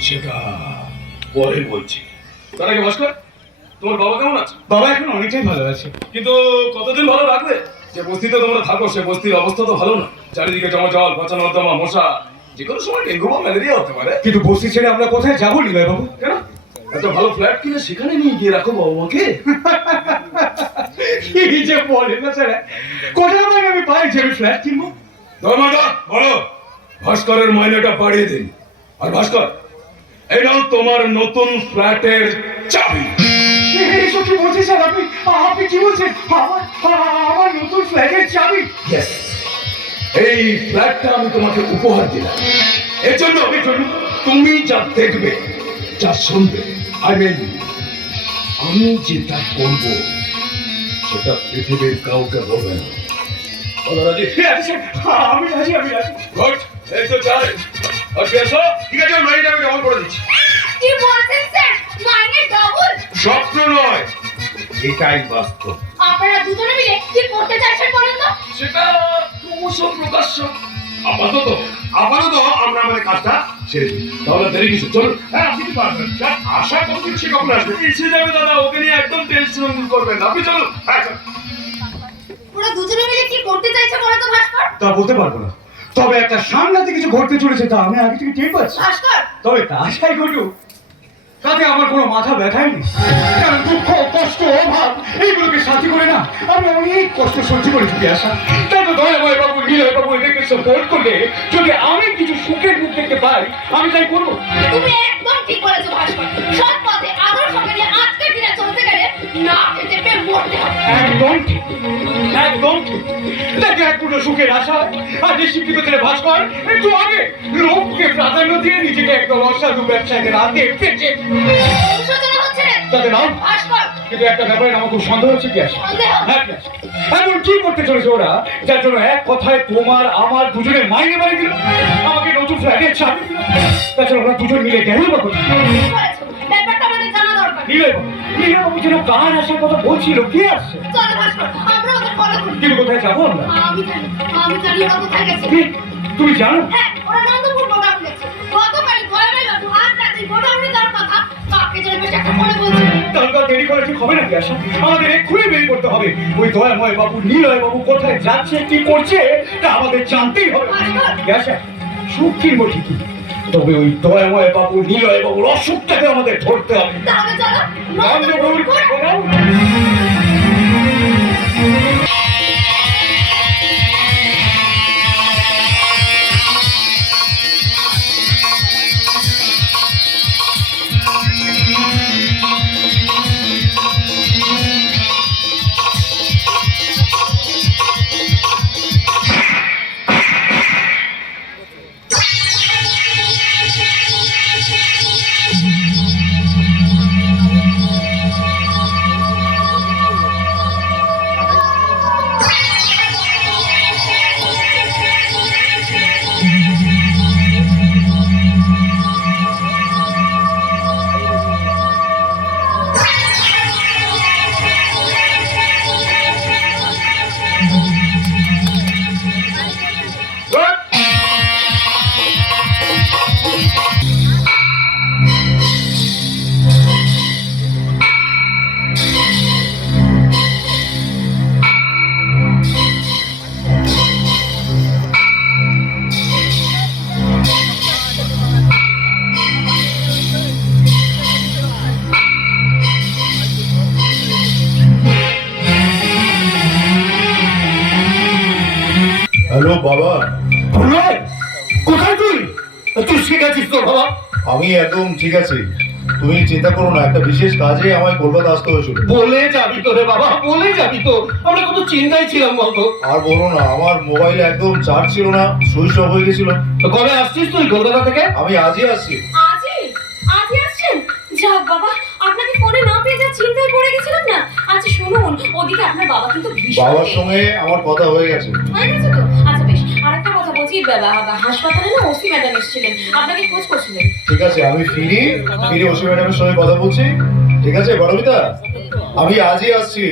সেটা পরে বলছি। তার আগে ভাস্কর তোমার বাবা কেমন আছে? বাবা এখন অনেকটাই ভালো আছে। কিন্তু কতদিন ভালো রাখবে যে বস্তিতে তোমরা থাকো সে বস্তির অবস্থা তো ভালো না। চারিদিকে জমা জল পচা নর্দমা মশা যে কোনো সময় ডেঙ্গু বা ম্যালেরিয়া হতে পারে। কিন্তু বস্তি ছেড়ে আমরা কোথায় যাব নিলয় বাবু? কেন? এত ভালো ফ্ল্যাট কিনে সেখানে নিয়ে গিয়ে রাখো বাবা মাকে। কি যে বলে না স্যার কোথায় আমাকে আমি পাই যে আমি ফ্ল্যাট কিনবো? ধর্মাদা বলো ভাস্করের মাইনেটা বাড়িয়ে দিন। আর ভাস্কর নাও তোমার নতুন ফ্ল্যাটের চাবি। এইসব কি বলছেন স্যার? আপনি আপনি কি বলছেন? আমার আমার নতুন ফ্ল্যাটের চাবি? Yes. এই ফ্ল্যাটটা আমি তোমাকে উপহার দিলাম। এর জন্য তুমি যা দেখবে যা শুনবে আই মিন আমি যেটা করব সেটা পৃথিবীর কাউকে বলবে না। আচ্ছা, আমি রাজি আমি রাজি। গুড এই তো চাই আর ঠিক আছে মাইন্ড আমি ডবল করে দিচ্ছি। কি বলছেন স্যার? মাইনে ডবল স্বপ্ন নয় এটাই বাস্তব। আপনারা দুজনে মিলে কি করতে চাইছেন বলুন তো? সেটা ক্রমশ প্রকাশ্য। আপাতত আপাতত আমরা আমাদের কাজটা ছেড়ে দিই। তাহলে দেরি কিছু চলুন। হ্যাঁ আপনি কি পারবেন। আশা করছি সে কখন আসবে? এসে যাবে দাদা ওকে নিয়ে একদম টেনশন করবেন আপনি চলুন। হ্যাঁ ওরা দুজনে মিলে কি করতে চাইছে বলো তো ভাস্কর? তা বলতে পারব না। তবে একটা সাংঘাতিক কিছু ঘটতে চলেছে তা আমি আগে থেকে টের পাচ্ছি। তবে তাছাই ঘটুক তাতে আমার কোনো মাথা ব্যথাই নেই। কারণ দুঃখ কষ্ট অভাব এইগুলোকে সাথী করে না আমি অনেক কষ্ট সহ্য করে চুকে আসা তাই তো দয়াময় বাবু নিলয় বাবু এদেরকে সাপোর্ট করলে যদি আমি কিছু সুখের মুখ দেখতে পাই আমি তাই করব। তুমি একদম ঠিক বলেছ ভাস্কর। সৎ পথে আদর সঙ্গে নিয়ে আজকের দিনে চলতে গেলে না খেতে পেয়ে মরতে হবে। একদম ঠিক একদম ঠিক। এক সুখের আশা আর যে শিক্ষিত ছেলে ভাস্কর একটু আগে লোককে প্রাধান্য দিয়ে নিজেকে একদম অসাধু ব্যবসায়ীদের হাতে পেটে তাদের নাম? কিন্তু একটা ব্যাপারে আমার খুব সন্দেহ হচ্ছে কি আসে হ্যাঁ, কি করতে চলেছে ওরা যার জন্য এক কথায় তোমার আমার দুজনের মাইনে বাড়ি দিল। আমাকে নতুন ফ্ল্যাটের চাবি দিল। তাছাড়া ওরা দুজন মিলে গেল বা কোথায়? বাবু যেন কার আসার কথা বলছিল কে আসছে? কিন্তু কোথায় যাব আমরা? তুমি জানো? হ্যাঁ দেরি করে ঠিক হবে নাকি আসা আমাদের এক্ষুনি বেরিয়ে পড়তে হবে। ওই দয়াময় বাবু নিলয় বাবু কোথায় যাচ্ছে কি করছে তা আমাদের জানতেই হবে। গ্যাসা সুখ কিনবো ঠিকই। তবে ওই দয়াময় বাবু নিলয় বাবুর অসুখটাকে আমাদের ধরতে হবে। তাহলে চলো ঠিক আছিস তো বাবা? আমি একদম ঠিক আছি। তুমি চিন্তা করো না একটা বিশেষ কাজে আমায় কলকাতা আসতে হয়েছিল বলে যাবি তো রে বাবা বলে যাবি তো। আমরা কত চিন্তায় ছিলাম বলতো। আর বলো না আমার মোবাইলে একদম চার্জ ছিল না সুইচ অফ হয়ে গেছিল। তো কবে আসছিস তুই কলকাতা থেকে? আমি আজই আসছি। আজই? আজই আসছেন? যাক বাবা আপনাকে ফোনে না পেয়ে যা চিন্তায় পড়ে গেছিলাম না। আচ্ছা শুনুন ওদিকে আপনার বাবা কিন্তু বাবার সঙ্গে আমার কথা হয়ে গেছে। হয়ে গেছে তো? আচ্ছা বেশ আরেকটা হাসপাতালে না আপনাকে ঠিক আছে, আমি ফিরি। ফিরি ওসি ম্যাডামের সঙ্গে কথা বলছি। ঠিক আছে বড়বিতা আমি আজই আসছি।